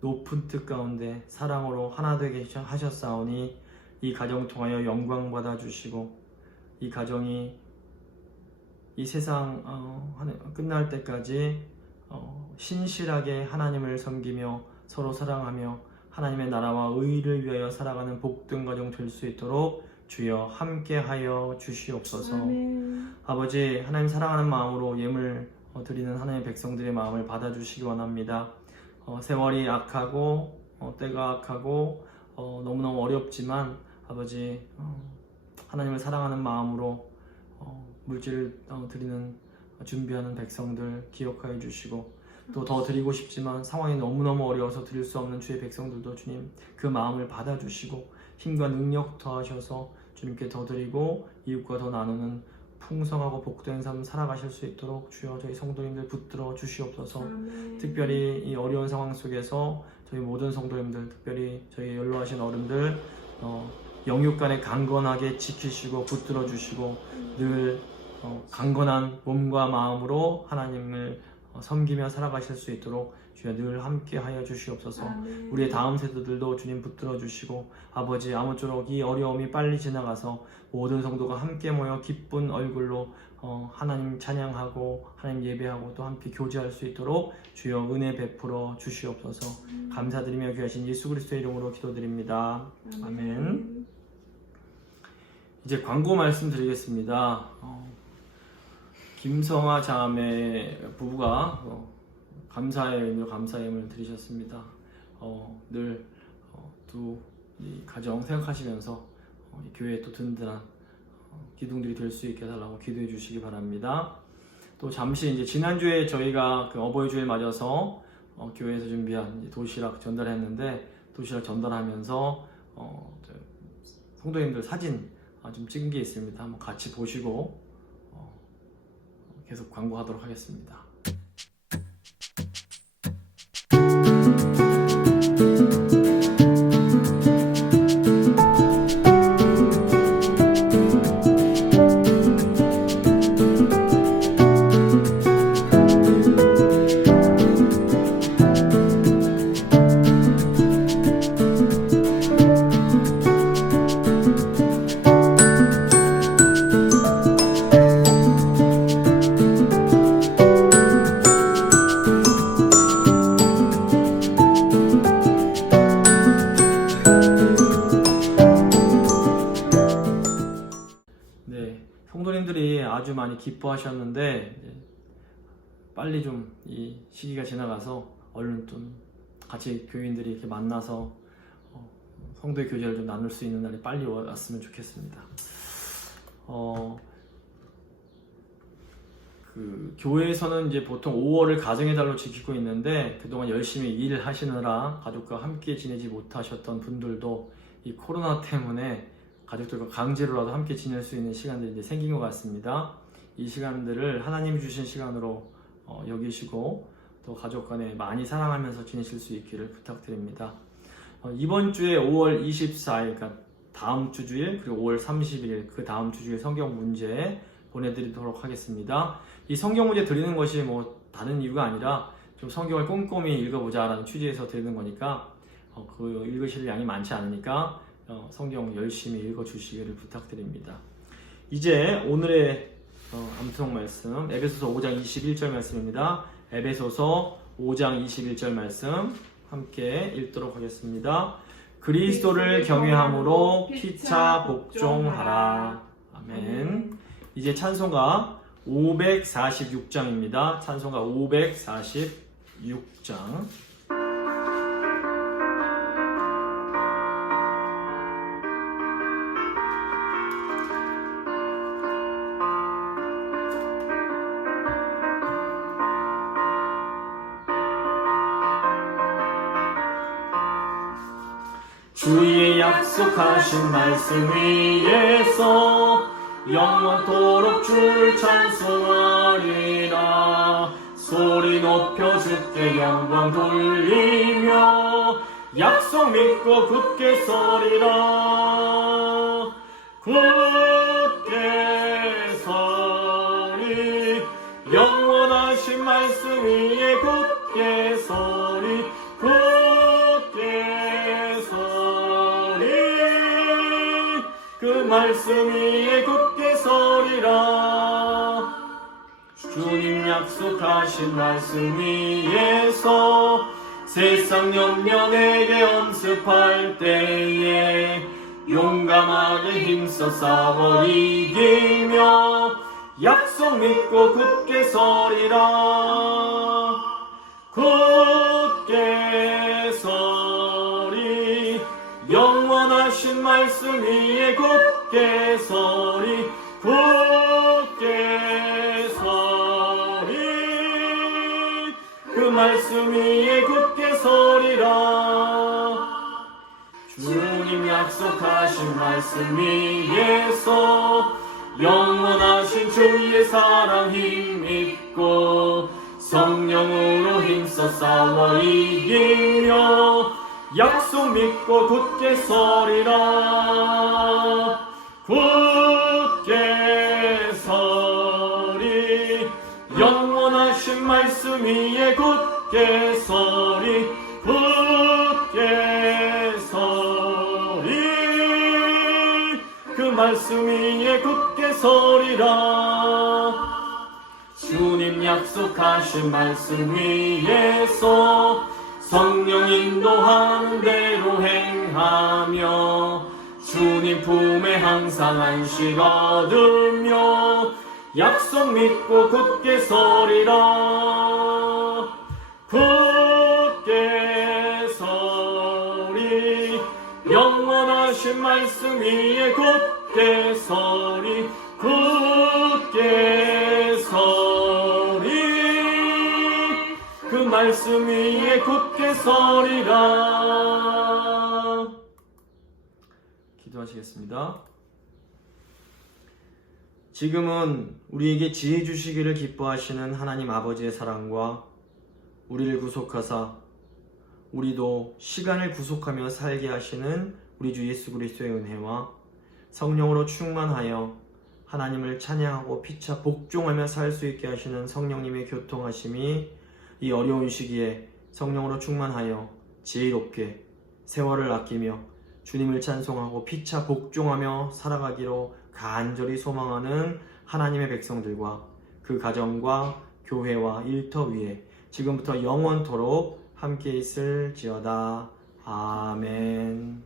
높은 뜻 가운데 사랑으로 하나 되게 하셨사오니 이 가정 통하여 영광 받아 주시고 이 가정이 이 세상 끝날 때까지 신실하게 하나님을 섬기며 서로 사랑하며 하나님의 나라와 의를 위하여 살아가는 복된 가정 될 수 있도록 주여 함께하여 주시옵소서. 아멘. 아버지, 하나님 사랑하는 마음으로 예물 드리는 하나님의 백성들의 마음을 받아주시기 원합니다. 세월이 악하고 때가 악하고 너무너무 어렵지만 아버지, 하나님을 사랑하는 마음으로 물질을 드리는 준비하는 백성들 기억하여 주시고 또 더 드리고 싶지만 상황이 너무너무 어려워서 드릴 수 없는 주의 백성들도 주님 그 마음을 받아주시고 힘과 능력 더하셔서 주님께 더 드리고 이웃과 더 나누는 풍성하고 복된 삶 살아가실 수 있도록 주여 저희 성도님들 붙들어 주시옵소서. 아멘. 특별히 이 어려운 상황 속에서 저희 모든 성도님들, 특별히 저희 연로하신 어른들 영육간에 강건하게 지키시고 붙들어 주시고 늘 강건한 몸과 마음으로 하나님을 섬기며 살아가실 수 있도록 주여 늘 함께 하여 주시옵소서. 아멘. 우리의 다음 세대들도 주님 붙들어 주시고 아버지, 아무쪼록 이 어려움이 빨리 지나가서 모든 성도가 함께 모여 기쁜 얼굴로 하나님 찬양하고 하나님 예배하고 또 함께 교제할 수 있도록 주여 은혜 베풀어 주시옵소서. 감사드리며 귀하신 예수 그리스도의 이름으로 기도드립니다. 아멘. 이제 광고 말씀드리겠습니다. 김성화 자매 부부가 감사의 의미로 감사의 드리셨습니다. 늘 두 이 가정 생각하시면서 이 교회에 또 든든한 기둥들이 될 수 있게 해달라고 기도해 주시기 바랍니다. 또 잠시 이제 지난주에 저희가 그 어버이 주일 맞아서 교회에서 준비한 도시락 전달했는데 도시락 전달하면서 성도님들 사진 좀 찍은 게 있습니다. 한번 같이 보시고 계속 광고하도록 하겠습니다. 성도님들이 아주 많이 기뻐하셨는데 빨리 좀 이 시기가 지나가서 얼른 좀 같이 교인들이 이렇게 만나서 성도의 교제를 좀 나눌 수 있는 날이 빨리 왔으면 좋겠습니다. 그 교회에서는 이제 보통 5월을 가정의 달로 지키고 있는데 그동안 열심히 일하시느라 가족과 함께 지내지 못하셨던 분들도 이 코로나 때문에 가족들과 강제로라도 함께 지낼 수 있는 시간들이 이제 생긴 것 같습니다. 이 시간들을 하나님 주신 시간으로 여기시고 또 가족 간에 많이 사랑하면서 지내실 수 있기를 부탁드립니다. 이번 주에 5월 24일, 그러니까 다음 주 주일, 그리고 5월 30일, 그 다음 주 주일 성경 문제 보내드리도록 하겠습니다. 이 성경 문제 드리는 것이 뭐 다른 이유가 아니라 좀 성경을 꼼꼼히 읽어보자라는 취지에서 드리는 거니까 그 읽으실 양이 많지 않으니까 성경 열심히 읽어주시기를 부탁드립니다. 이제 오늘의 암송 말씀 에베소서 5장 21절 말씀입니다. 에베소서 5장 21절 말씀 함께 읽도록 하겠습니다. 그리스도를 경외함으로 피차 복종하라. 아멘. 이제 찬송가 546장입니다. 찬송가 546장. 주의 약속하신 말씀 위에서 영원토록 주를 찬송하리라. 소리 높여 주께 영광 돌리며 약속 믿고 굳게 서리라. 굳게 서리 영원하신 말씀 위에 굳게 서리. 그 말씀 위에 굳게 서리라. 주님 약속하신 말씀 위에서 세상 영년에게 엄습할 때에 용감하게 힘써 싸워 이기며 약속 믿고 굳게 서리라. 굳게 서리 영원하신 말씀 위에 굳게 서리. 굳게 서리 그 말씀 위에 굳게 서리라. 주님 약속하신 말씀 위에서 영원하신 주의 사랑 힘입고 성령으로 힘써 싸워 이기며 약속 믿고 굳게 서리라. 굳게 서리 영원하신 말씀 위에 굳게 서리. 굳게 서리 그 말씀 위에 굳게 서리라. 주님 약속하신 말씀 위에서 성령 인도하는 대로 행하며 주님 품에 항상 안식 얻으며 약속 믿고 굳게 서리라. 굳게 서리 영원하신 말씀 위에 굳게 서리. 굳게 서리 그 말씀 위에 굳게 서리라. 기도하시겠습니다. 지금은 우리에게 지혜 주시기를 기뻐하시는 하나님 아버지의 사랑과 우리를 구속하사 우리도 시간을 구속하며 살게 하시는 우리 주 예수 그리스도의 은혜와 성령으로 충만하여 하나님을 찬양하고 피차 복종하며 살 수 있게 하시는 성령님의 교통하심이 이 어려운 시기에 성령으로 충만하여 지혜롭게 세월을 아끼며 주님을 찬송하고 피차 복종하며 살아가기로 간절히 소망하는 하나님의 백성들과 그 가정과 교회와 일터 위에 지금부터 영원토록 함께 있을지어다. 아멘.